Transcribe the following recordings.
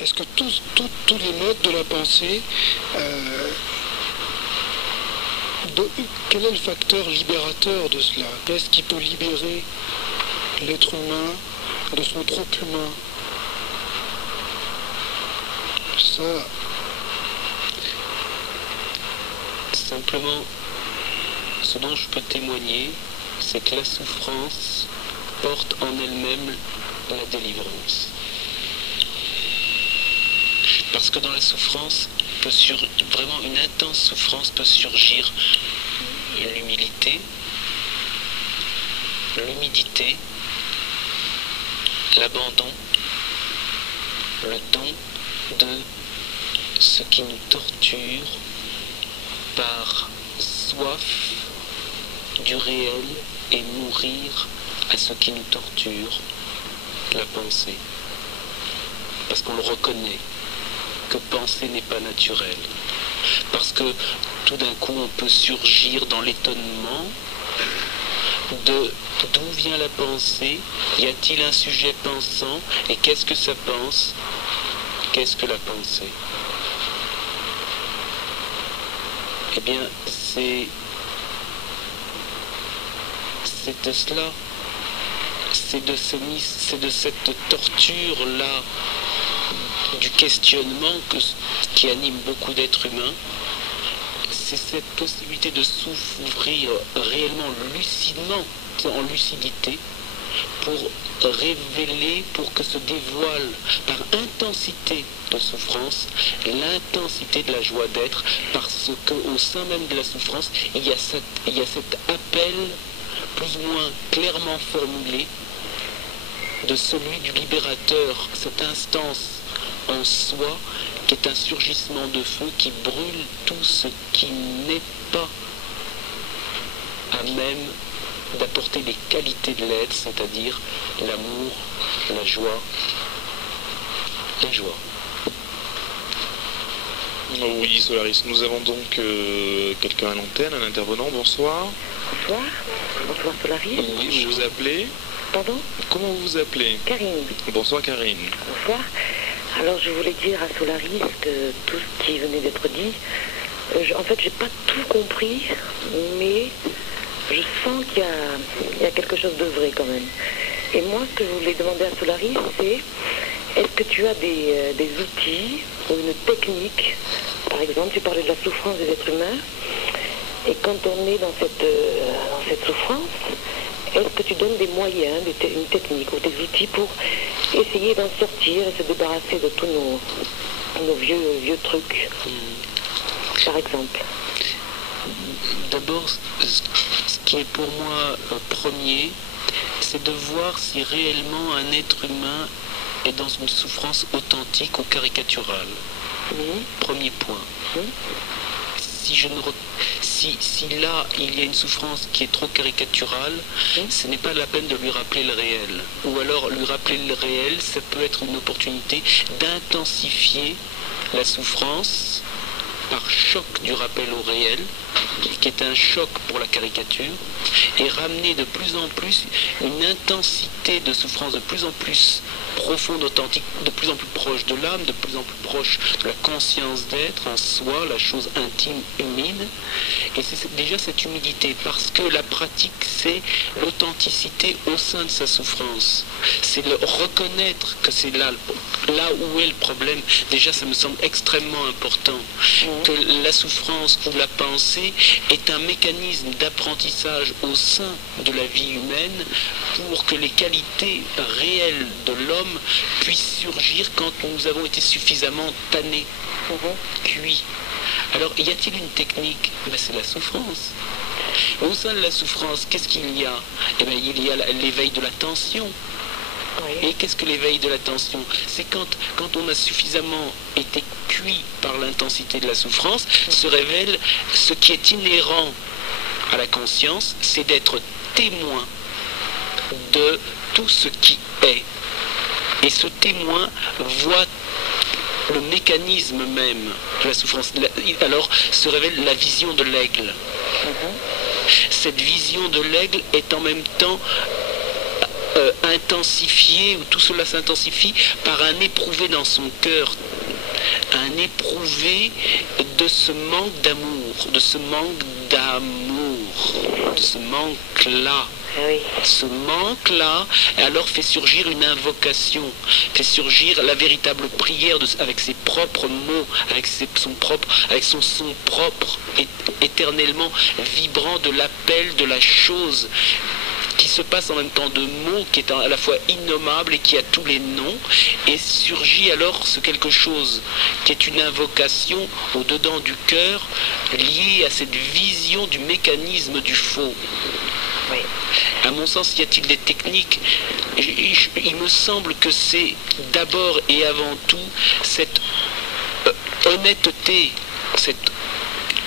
est-ce que tous les modes de la pensée, quel est le facteur libérateur de cela? Qu'est-ce qui peut libérer l'être humain de son trop humain? Ça, simplement, ce dont je peux témoigner, c'est que la souffrance porte en elle-même la délivrance. Parce que dans la souffrance, vraiment une intense souffrance peut surgir l'humilité, l'humidité, l'abandon, le don de ce qui nous torture par soif du réel et mourir à ce qui nous torture, la pensée. Parce qu'on le reconnaît, que penser n'est pas naturel. Parce que tout d'un coup on peut surgir dans l'étonnement de d'où vient la pensée, y a-t-il un sujet pensant, et qu'est-ce que ça pense, qu'est-ce que la pensée? Eh bien, c'est de cela, c'est de cette torture-là, du questionnement qui anime beaucoup d'êtres humains. C'est cette possibilité de souffrir réellement lucidement, en lucidité, pour révéler, pour que se dévoile par intensité de souffrance, l'intensité de la joie d'être, parce qu'au sein même de la souffrance, il y a cet appel plus ou moins clairement formulé de celui du libérateur, cette instance en soi qui est un surgissement de feu qui brûle tout ce qui n'est pas à même d'apporter les qualités de l'être, c'est-à-dire l'amour, la joie, la joie. Oh oui, Solaris, nous avons donc quelqu'un à l'antenne, un intervenant, bonsoir. Bonsoir, bonsoir Solaris. Oui, vous vous appelez? Pardon? Comment vous vous appelez? Karine. Bonsoir Karine. Bonsoir. Alors je voulais dire à Solaris que tout ce qui venait d'être dit, en fait j'ai pas tout compris, mais je sens qu'il y a quelque chose de vrai quand même. Et moi ce que je voulais demander à Solaris, c'est est-ce que tu as des outils ou une technique? Par exemple, tu parlais de la souffrance des êtres humains, et quand on est dans cette souffrance, est-ce que tu donnes des moyens, une technique ou des outils pour essayer d'en sortir et se débarrasser de tous nos vieux trucs, par exemple? D'abord, ce qui est pour moi premier, c'est de voir si réellement un être humain est dans une souffrance authentique ou caricaturale. Premier point. Si là il y a une souffrance qui est trop caricaturale, ce n'est pas la peine de lui rappeler le réel. Ou alors lui rappeler le réel, ça peut être une opportunité d'intensifier la souffrance par choc du rappel au réel, qui est un choc pour la caricature, et ramener de plus en plus une intensité de souffrance de plus en plus profonde, authentique, de plus en plus proche de l'âme, de plus en plus proche de la conscience d'être en soi, la chose intime, humide. Et c'est déjà cette humidité, parce que la pratique, c'est l'authenticité au sein de sa souffrance. C'est le reconnaître que c'est là où est le problème. Déjà, ça me semble extrêmement important, que la souffrance ou la pensée est un mécanisme d'apprentissage au sein de la vie humaine pour que les qualités réelles de l'homme puissent surgir quand nous avons été suffisamment tannés, cuits. Alors, y a-t-il une technique? C'est la souffrance. Au sein de la souffrance, qu'est-ce qu'il y a? Il y a l'éveil de l'attention. Et qu'est-ce que l'éveil de l'attention? C'est quand on a suffisamment été cuit par l'intensité de la souffrance, se révèle ce qui est inhérent à la conscience, c'est d'être témoin de tout ce qui est. Et ce témoin voit le mécanisme même de la souffrance. Alors se révèle la vision de l'aigle. Cette vision de l'aigle est en même temps intensifié, où tout cela s'intensifie par un éprouvé dans son cœur, un éprouvé de ce manque d'amour, de ce manque manque-là. Ah oui. Ce manque-là, alors fait surgir une invocation, fait surgir la véritable prière avec ses propres mots, avec son son propre, éternellement vibrant de l'appel de la chose, qui se passe en même temps de mots, qui est à la fois innommable et qui a tous les noms, et surgit alors ce quelque chose qui est une invocation au-dedans du cœur, liée à cette vision du mécanisme du faux. Oui. À mon sens, y a-t-il des techniques? Il me semble que c'est d'abord et avant tout cette honnêteté, cette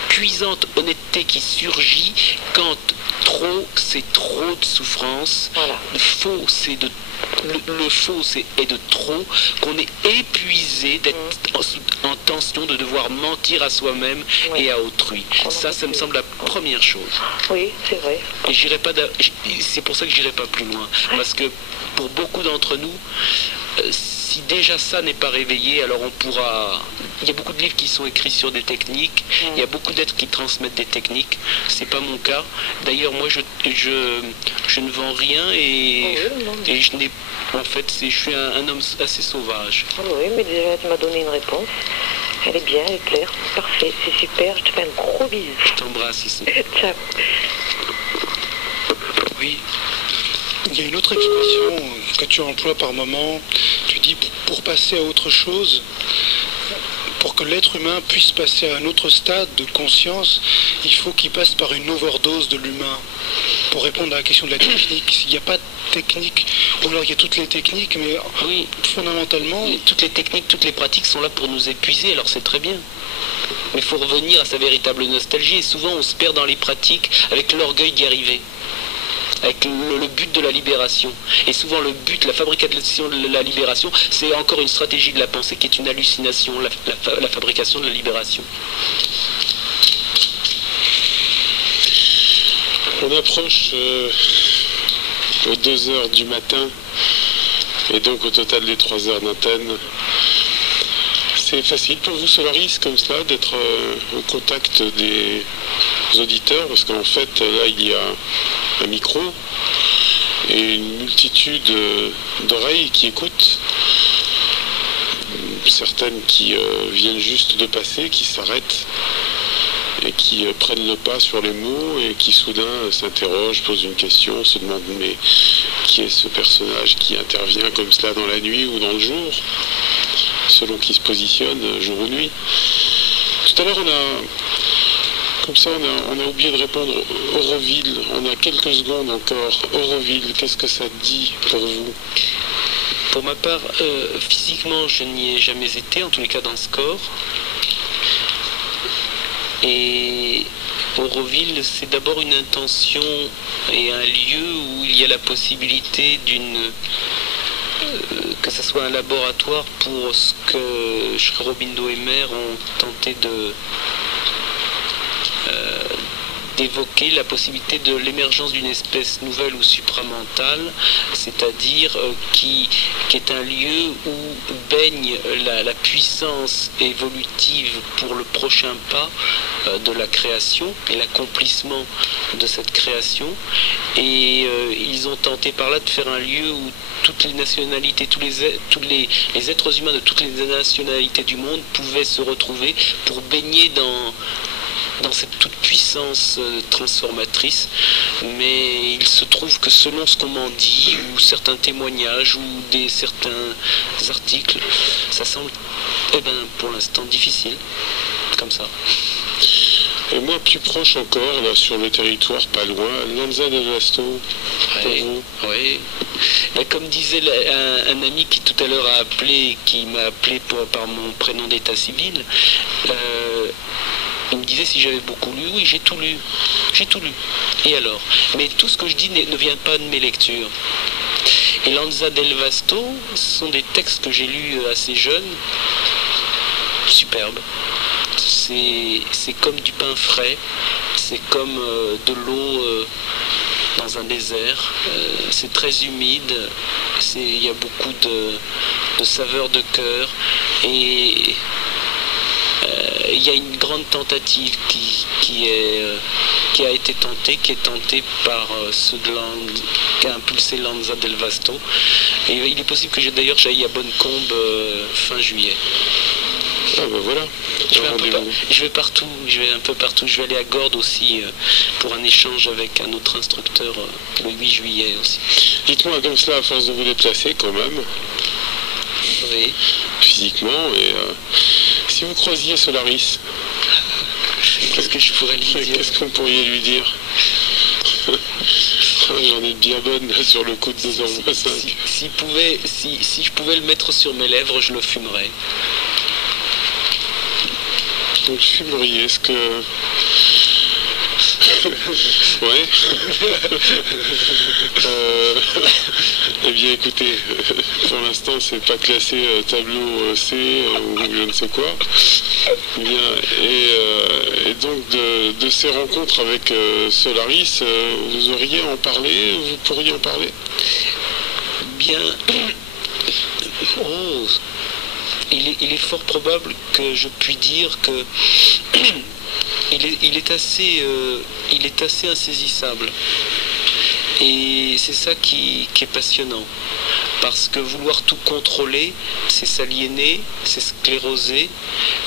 cuisante honnêteté qui surgit quand trop, c'est trop de souffrance. Voilà. Le faux, c'est de trop, qu'on est épuisé d'être en tension, de devoir mentir à soi-même et à autrui. Ça me semble la première chose. Oui, c'est vrai. Et c'est pour ça que j'irai pas plus loin. Parce que pour beaucoup d'entre nous, si déjà ça n'est pas réveillé, alors on pourra... Il y a beaucoup de livres qui sont écrits sur des techniques, il y a beaucoup d'êtres qui transmettent des techniques, c'est pas mon cas. D'ailleurs, moi, je ne vends rien et je n'ai... En fait, je suis un homme assez sauvage. Oui, mais déjà, tu m'as donné une réponse. Elle est bien, elle est claire. Parfait, c'est super. Je te fais un gros bisou. Je t'embrasse ici. Ciao. Oui. Il y a une autre expression que tu emploies par moment. Tu dis pour passer à autre chose, pour que l'être humain puisse passer à un autre stade de conscience, il faut qu'il passe par une overdose de l'humain. Pour répondre à la question de la technique, il n'y a pas de technique, ou alors il y a toutes les techniques, mais oui, fondamentalement... Toutes les techniques, toutes les pratiques sont là pour nous épuiser, alors c'est très bien. Mais il faut revenir à sa véritable nostalgie, et souvent on se perd dans les pratiques avec l'orgueil d'y arriver, avec le but de la libération. Et souvent le but, la fabrication de la libération, c'est encore une stratégie de la pensée qui est une hallucination, la fabrication de la libération. On approche aux 2 heures du matin, et donc au total des 3 heures d'antenne. C'est facile pour vous, Solaris, comme cela, d'être au contact des auditeurs, parce qu'en fait, là, il y a un micro et une multitude d'oreilles qui écoutent. Certaines qui viennent juste de passer, qui s'arrêtent et qui prennent le pas sur les mots et qui soudain s'interrogent, posent une question, se demandent mais qui est ce personnage qui intervient comme cela dans la nuit ou dans le jour, selon qui se positionne, jour ou nuit. Tout à l'heure on a oublié de répondre Auroville, on a quelques secondes encore. Auroville, qu'est-ce que ça dit pour vous? Pour ma part, physiquement je n'y ai jamais été, en tous les cas dans ce corps. Et Auroville, c'est d'abord une intention et un lieu où il y a la possibilité que ce soit un laboratoire pour ce que Aurobindo et Mère ont tenté d'évoquer, la possibilité de l'émergence d'une espèce nouvelle ou supramentale, c'est-à-dire qui est un lieu où baigne la puissance évolutive pour le prochain pas de la création et l'accomplissement de cette création. Et ils ont tenté par là de faire un lieu où toutes les nationalités, tous les êtres humains de toutes les nationalités du monde pouvaient se retrouver pour baigner dans cette toute puissance transformatrice. Mais il se trouve que selon ce qu'on m'en dit, ou certains témoignages, ou certains articles, ça semble, pour l'instant, difficile, comme ça. Et moi, plus proche encore, là, sur le territoire, pas loin, Lanza del Vasto, pour vous. Oui. Et comme disait un ami qui tout à l'heure a appelé, qui m'a appelé par mon prénom d'état civil, il me disait si j'avais beaucoup lu. Oui, j'ai tout lu. J'ai tout lu. Et alors? Mais tout ce que je dis ne vient pas de mes lectures. Et Lanza del Vasto, ce sont des textes que j'ai lus assez jeune. Superbes. C'est comme du pain frais. C'est comme de l'eau dans un désert. C'est très humide, il y a beaucoup de saveurs de cœur et il y a une grande tentative qui a été tentée par ceux de qui a impulsé Lanza del Vasto. Et il est possible que j'aille à Bonnecombe fin juillet. Ah ben voilà. Je vais partout, je vais un peu partout. Je vais aller à Gordes aussi pour un échange avec un autre instructeur le 8 juillet aussi. Dites-moi comme cela, à force de vous déplacer quand même, Oui. physiquement, et si vous croisiez Solaris, Qu'est-ce que je pourrais lui dire? qu'est-ce qu'on pourrait lui dire? J'en ai de bien bonne là, sur le coup de 2h25. Si je pouvais le mettre sur mes lèvres, je le fumerais. Donc fumeriez, est-ce que... ouais. Eh bien écoutez, pour l'instant c'est pas classé tableau C ou je ne sais quoi. Eh bien, et donc de ces rencontres avec Solaris, vous auriez à en parler? Vous pourriez en parler? Bien. Oh. Il est fort probable que je puis dire que il est assez insaisissable. Et c'est ça qui est passionnant. Parce que vouloir tout contrôler, c'est s'aliéner, c'est scléroser,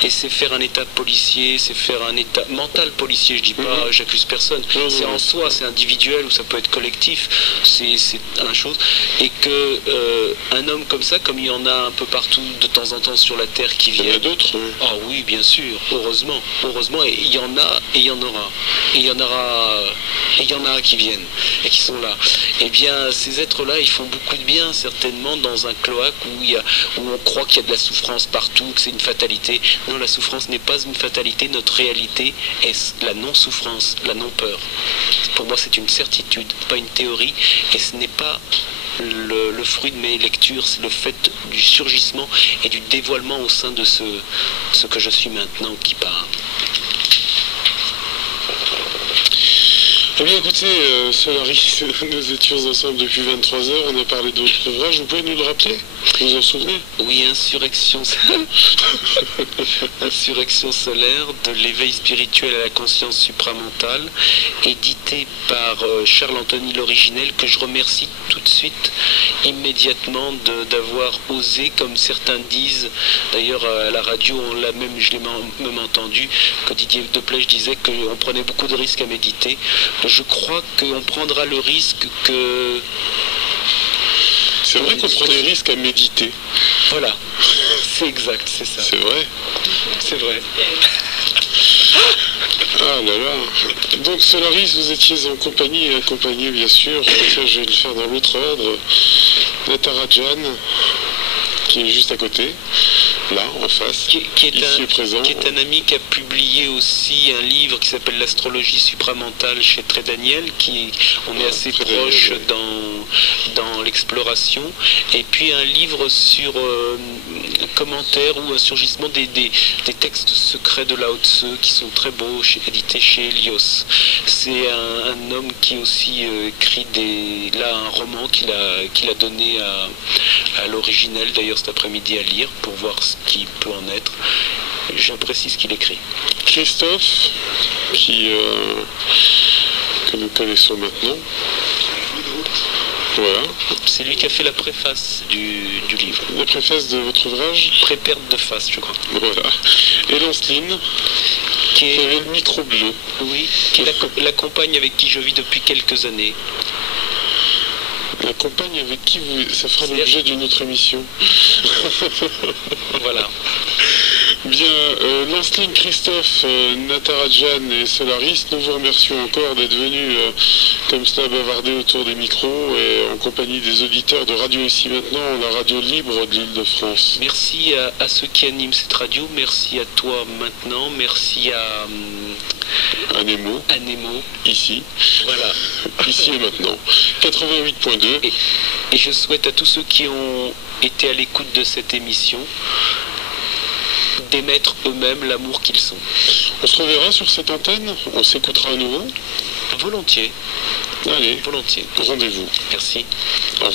et c'est faire un état policier, c'est faire un état mental policier, je dis pas, j'accuse personne, c'est en soi, c'est individuel ou ça peut être collectif, c'est une chose, et que un homme comme ça, comme il y en a un peu partout de temps en temps sur la Terre qui viennent. Il y en a d'autres, oui. Ah oui, bien sûr, heureusement, et il y en a, et il y en aura, et il y en a qui viennent, et qui sont là. Eh bien, ces êtres-là, ils font beaucoup de bien, certainement, dans un cloaque où on croit qu'il y a de la souffrance partout, que c'est une fatalité. Non, la souffrance n'est pas une fatalité, notre réalité est la non-souffrance, la non-peur. Pour moi, c'est une certitude, pas une théorie, et ce n'est pas le fruit de mes lectures, c'est le fait du surgissement et du dévoilement au sein de ce que je suis maintenant qui part. Eh bien écoutez, Solaris, nous étions ensemble depuis 23 heures, on a parlé de votre ouvrage, vous pouvez nous le rappeler? Vous vous en souvenez? Oui, Insurrection solaire, de l'éveil spirituel à la conscience supramentale, édité par Charles-Anthony l'Originel, que je remercie tout de suite, immédiatement, d'avoir osé, comme certains disent, d'ailleurs à la radio, je l'ai même entendu, que Didier Deplèche disait qu'on prenait beaucoup de risques à méditer. Je crois qu'on prendra le risque que... C'est vrai qu'on prend des risques à méditer. Voilà, c'est exact, c'est ça. C'est vrai? C'est vrai. Ah là là. Donc Solaris, vous étiez en compagnie et accompagné bien sûr, ça je vais le faire dans l'autre ordre, Natarajan, qui est juste à côté, là, en face, ici présent. Qui est un ami qui a publié aussi un livre qui s'appelle L'astrologie supramentale chez Très Daniel, on est assez proche dans l'exploration, et puis un livre sur un commentaire ou un surgissement des textes secrets de Lao Tse qui sont très beaux, édités chez Helios. C'est un homme qui aussi écrit un roman qu'il a donné à l'Originel, d'ailleurs cet après-midi à lire, pour voir ce qui peut en être. J'apprécie ce qu'il écrit. Christophe, que nous connaissons maintenant. Voilà. C'est lui qui a fait la préface du livre. La préface de votre ouvrage? Pré-perte de face, je crois. Voilà. Et Lanceline, qui avait le micro bleu. Oui, qui est la compagne avec qui je vis depuis quelques années. La compagne avec qui ça fera l'objet d'une autre émission. Voilà. Bien, Lanceline, Christophe, Natarajan et Solaris, nous vous remercions encore d'être venus comme cela bavarder autour des micros et en compagnie des auditeurs de Radio Ici Maintenant, la radio libre de l'Île-de-France. Merci à ceux qui animent cette radio, merci à toi maintenant, merci à Nemo. Ici. Voilà. Ici et maintenant. 88.2. Et je souhaite à tous ceux qui ont été à l'écoute de cette émission d'émettre eux-mêmes l'amour qu'ils sont. On se reverra sur cette antenne? On s'écoutera à nouveau? Volontiers. Allez, Volontiers. rendez-vous. Merci. Au revoir.